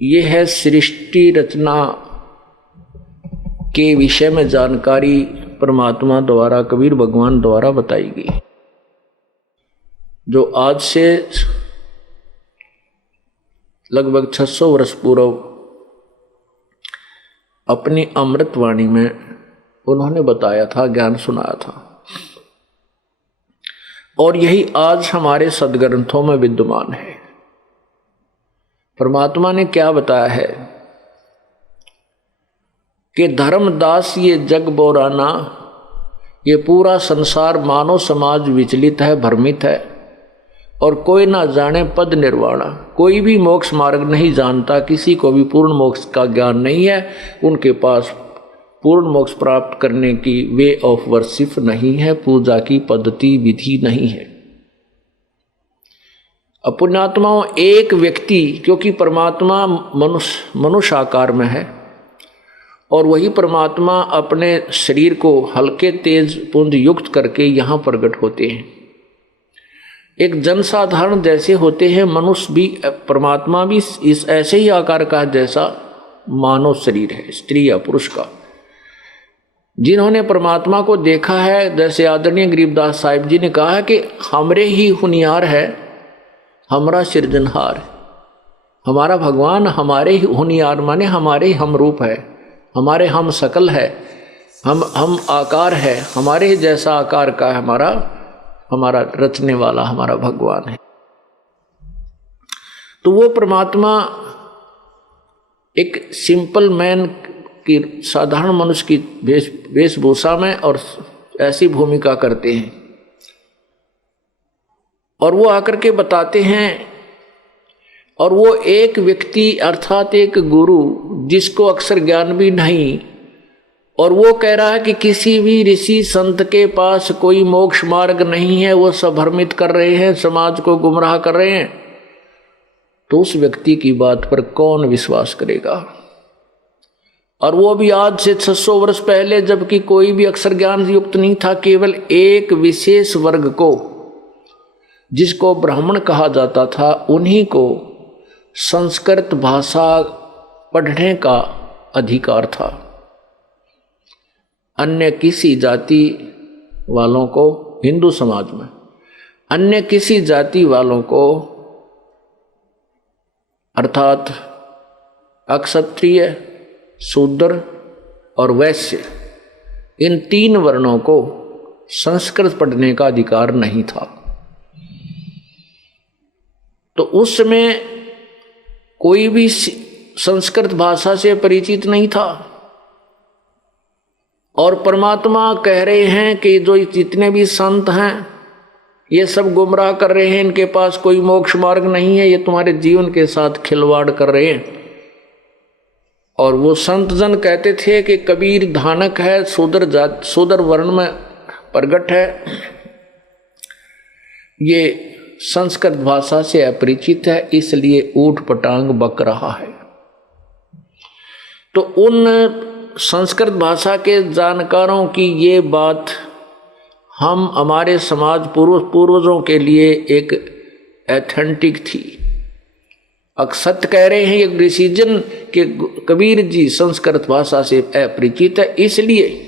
ये है सृष्टि रचना के विषय में जानकारी परमात्मा द्वारा, कबीर भगवान द्वारा बताई गई, जो आज से लगभग 600 वर्ष पूर्व अपनी अमृतवाणी में उन्होंने बताया था, ज्ञान सुनाया था। और यही आज हमारे सदग्रंथों में विद्यमान है। परमात्मा ने क्या बताया है कि धर्मदास ये जग बोराना, ये पूरा संसार मानव समाज विचलित है, भ्रमित है, और कोई ना जाने पद निर्वाणा। कोई भी मोक्ष मार्ग नहीं जानता, किसी को भी पूर्ण मोक्ष का ज्ञान नहीं है, उनके पास पूर्ण मोक्ष प्राप्त करने की वे ऑफ वर्शिप नहीं है, पूजा की पद्धति विधि नहीं है। पुण्यात्माओं, एक व्यक्ति, क्योंकि परमात्मा मनुष्य आकार में है और वही परमात्मा अपने शरीर को हल्के तेज पुंज युक्त करके यहाँ प्रकट होते हैं। एक जनसाधारण जैसे होते हैं मनुष्य भी, परमात्मा भी इस ऐसे ही आकार का जैसा मानव शरीर है, स्त्री या पुरुष का। जिन्होंने परमात्मा को देखा है, जैसे आदरणीय गरीबदास साहिब जी ने कहा है कि हमरे ही हुनियार है, हमारा सृजनहार, हमारा भगवान हमारे ही हुनियार माने हमारे ही हम रूप है, हमारे हम शकल है, हम आकार है, हमारे ही जैसा आकार का है हमारा रचने वाला हमारा भगवान है। तो वो परमात्मा एक सिंपल मैन की, साधारण मनुष्य की वेशभूषा में और ऐसी भूमिका करते हैं, और वो आकर के बताते हैं। और वो एक व्यक्ति अर्थात एक गुरु, जिसको अक्षर ज्ञान भी नहीं, और वो कह रहा है कि किसी भी ऋषि संत के पास कोई मोक्ष मार्ग नहीं है, वो सब भ्रमित कर रहे हैं, समाज को गुमराह कर रहे हैं, तो उस व्यक्ति की बात पर कौन विश्वास करेगा? और वो भी आज से 600 वर्ष पहले, जबकि कोई भी अक्षर ज्ञान युक्त नहीं था, केवल एक विशेष वर्ग को, जिसको ब्राह्मण कहा जाता था, उन्हीं को संस्कृत भाषा पढ़ने का अधिकार था। अन्य किसी जाति वालों को, हिंदू समाज में अन्य किसी जाति वालों को, अर्थात अक्षत्रिय, शूद्र और वैश्य, इन 3 वर्णों को संस्कृत पढ़ने का अधिकार नहीं था। तो उस समय कोई भी संस्कृत भाषा से परिचित नहीं था, और परमात्मा कह रहे हैं कि जो जितने भी संत हैं ये सब गुमराह कर रहे हैं, इनके पास कोई मोक्ष मार्ग नहीं है, ये तुम्हारे जीवन के साथ खिलवाड़ कर रहे हैं। और वो संत जन कहते थे कि कबीर धानक है, शूद्र वर्ण में प्रगट है, ये संस्कृत भाषा से अपरिचित है, इसलिए ऊट पटांग बक रहा है। तो उन संस्कृत भाषा के जानकारों की ये बात हम हमारे समाज पूर्वजों के लिए एक एथेंटिक थी। अक्षत कह रहे हैं ये ऋषिजन के कबीर जी संस्कृत भाषा से अपरिचित है, इसलिए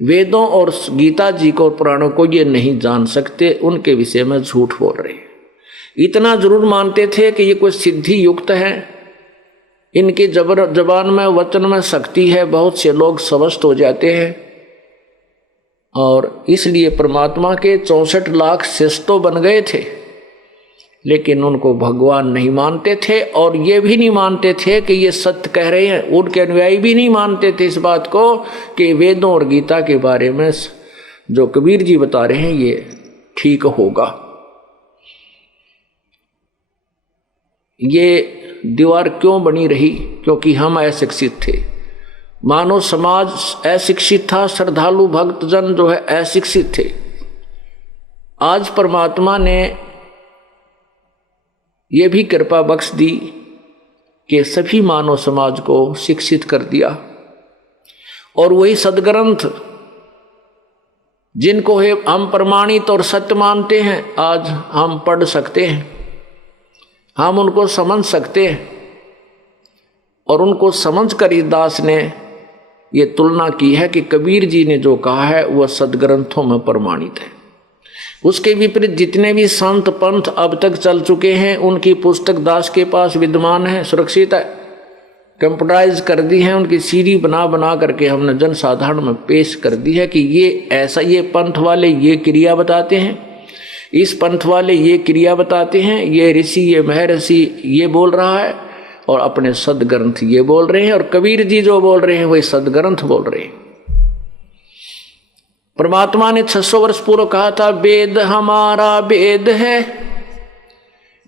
वेदों और गीता जी को, पुराणों को ये नहीं जान सकते, उनके विषय में झूठ बोल रहे हैं। इतना जरूर मानते थे कि ये कोई सिद्धि युक्त है, इनके जबान में, वचन में शक्ति है, बहुत से लोग स्वस्थ हो जाते हैं, और इसलिए परमात्मा के 64 लाख शिष्य तो बन गए थे, लेकिन उनको भगवान नहीं मानते थे, और ये भी नहीं मानते थे कि ये सत्य कह रहे हैं। उनके अनुयायी भी नहीं मानते थे इस बात को कि वेदों और गीता के बारे में जो कबीर जी बता रहे हैं ये ठीक होगा। ये दीवार क्यों बनी रही? क्योंकि हम अशिक्षित थे, मानव समाज अशिक्षित था, श्रद्धालु भक्तजन जो है अशिक्षित थे। आज परमात्मा ने ये भी कृपा बख्श दी कि सभी मानव समाज को शिक्षित कर दिया, और वही सदग्रंथ जिनको हम प्रमाणित और सत्य मानते हैं, आज हम पढ़ सकते हैं, हम उनको समझ सकते हैं। और उनको समझकर इस दास ने ये तुलना की है कि कबीर जी ने जो कहा है वह सदग्रंथों में प्रमाणित है। उसके विपरीत जितने भी संत पंथ अब तक चल चुके हैं उनकी पुस्तक दास के पास विद्यमान है, सुरक्षित है, कंप्यूटराइज कर दी है, उनकी सीडी बना बना करके हमने जनसाधारण में पेश कर दी है कि ये ऐसा, ये पंथ वाले ये क्रिया बताते हैं, इस पंथ वाले ये क्रिया बताते हैं, ये ऋषि ये महर्षि ये बोल रहा है और अपने सदग्रंथ ये बोल रहे हैं, और कबीर जी जो बोल रहे हैं वही सदग्रंथ बोल रहे हैं। परमात्मा ने 600 वर्ष पूर्व कहा था, वेद हमारा वेद है,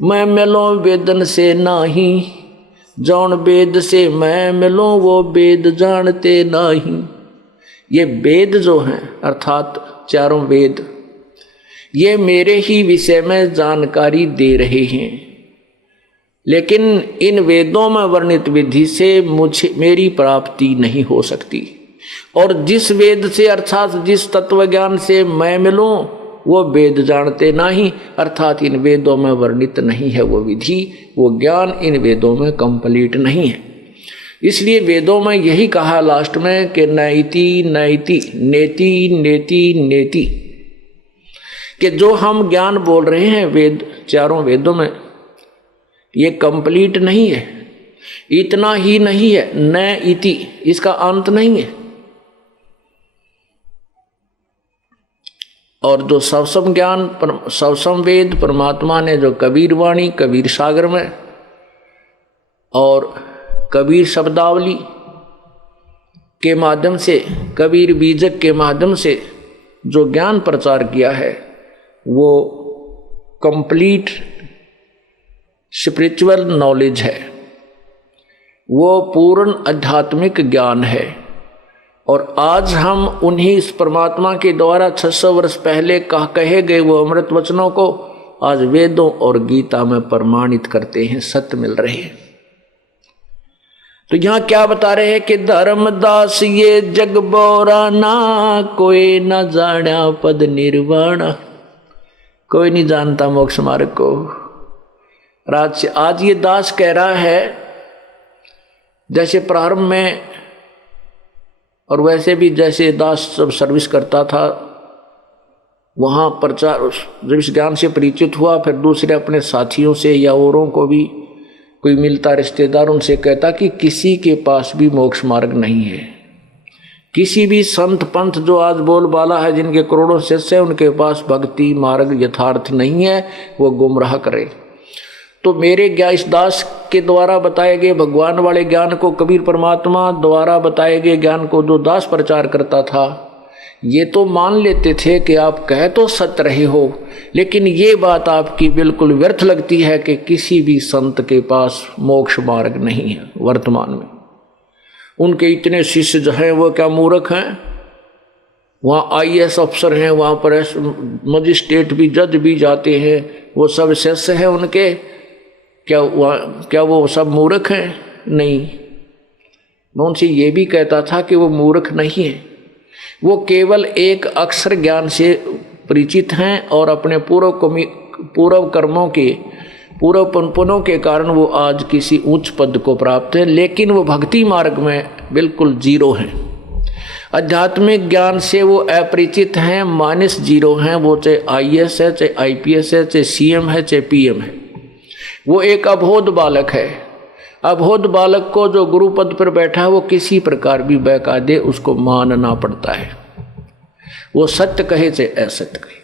मैं मिलो वेदन से नाही, जौन वेद से मैं मिलो वो वेद जानते नाही। ये वेद जो हैं अर्थात चारों वेद, ये मेरे ही विषय में जानकारी दे रहे हैं, लेकिन इन वेदों में वर्णित विधि से मेरी प्राप्ति नहीं हो सकती। और जिस वेद से अर्थात जिस तत्व ज्ञान से मैं मिलूं वो वेद जानते नहीं, अर्थात इन वेदों में वर्णित नहीं है वो विधि, वो ज्ञान इन वेदों में कंप्लीट नहीं है। इसलिए वेदों में यही कहा लास्ट में कि नैति नैति नेति नेति नेति, कि जो हम ज्ञान बोल रहे हैं वेद चारों वेदों में ये कंप्लीट नहीं है, इतना ही नहीं है, न इति इसका अंत नहीं है। और जो सवसम ज्ञान सवसम वेद परमात्मा ने जो कबीर वाणी कबीर सागर में और कबीर शब्दावली के माध्यम से कबीर बीजक के माध्यम से जो ज्ञान प्रचार किया है वो कंप्लीट स्पिरिचुअल नॉलेज है, वो पूर्ण आध्यात्मिक ज्ञान है। और आज हम उन्हीं इस परमात्मा के द्वारा 600 वर्ष पहले कहे गए वो अमृत वचनों को आज वेदों और गीता में प्रमाणित करते हैं, सत्य मिल रहे हैं। तो यहां क्या बता रहे हैं कि धर्मदास ये जग बोराना, कोई न जाना पद निर्वाणा, कोई नहीं जानता मोक्ष मार्ग को। आज ये दास कह रहा है, जैसे प्रारंभ में और वैसे भी जैसे दास जब सर्विस करता था वहाँ प्रचार जब इस ज्ञान से परिचित हुआ, फिर दूसरे अपने साथियों से या औरों को भी कोई मिलता रिश्तेदार उनसे कहता कि किसी के पास भी मोक्ष मार्ग नहीं है। किसी भी संत पंथ जो आज बोलबाला है जिनके करोड़ों शिष्य हैं उनके पास भक्ति मार्ग यथार्थ नहीं है, वो गुमराह करे। तो मेरे इस दास के द्वारा बताए गए भगवान वाले ज्ञान को, कबीर परमात्मा द्वारा बताए गए ज्ञान को जो दास प्रचार करता था, ये तो मान लेते थे कि आप कह तो सत्य रहे हो, लेकिन ये बात आपकी बिल्कुल व्यर्थ लगती है कि किसी भी संत के पास मोक्ष मार्ग नहीं है वर्तमान में। उनके इतने शिष्य जो हैं वो क्या मूर्ख हैं? वहाँ IAS अफसर हैं, वहाँ पर मजिस्ट्रेट भी जज भी जाते हैं, वो सब शिष्य हैं उनके। क्या वो सब मूर्ख हैं? नहीं। मैं उनसे ये भी कहता था कि वो मूर्ख नहीं है, वो केवल एक अक्षर ज्ञान से परिचित हैं और अपने पूर्व कर्मों के पूर्व पुण्यों के कारण वो आज किसी उच्च पद को प्राप्त है, लेकिन वो भक्ति मार्ग में बिल्कुल जीरो हैं। आध्यात्मिक ज्ञान से वो अपरिचित हैं, -0 हैं। वो चाहे IAS है, चाहे IPS है, चाहे CM है, चाहे PM है। वो एक अबोध बालक है। अबोध बालक को जो गुरु पद पर बैठा है वो किसी प्रकार भी बहका दे उसको मानना पड़ता है, वो सत्य कहे चाहे असत्य कहे।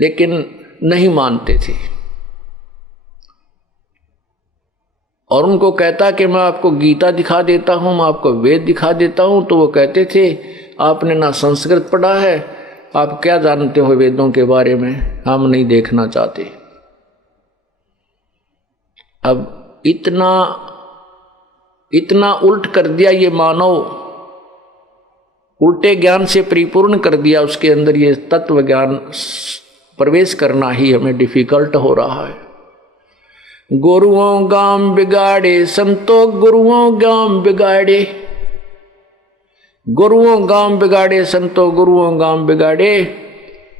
लेकिन नहीं मानते थे और उनको कहता कि मैं आपको गीता दिखा देता हूं, मैं आपको वेद दिखा देता हूं, तो वो कहते थे आपने ना संस्कृत पढ़ा है, आप क्या जानते हो वेदों के बारे में, हम नहीं देखना चाहते। अब इतना उल्ट कर दिया ये मानव, उल्टे ज्ञान से परिपूर्ण कर दिया उसके अंदर, ये तत्व ज्ञान प्रवेश करना ही हमें डिफिकल्ट हो रहा है। गुरुओं गाम बिगाड़े संतो गुरुओं गाम बिगाड़े, गुरुओं गाम बिगाड़े संतो गुरुओं गाम बिगाड़े,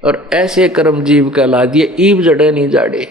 और ऐसे कर्म जीव कहला दिए ईब जड़े नहीं जाड़े।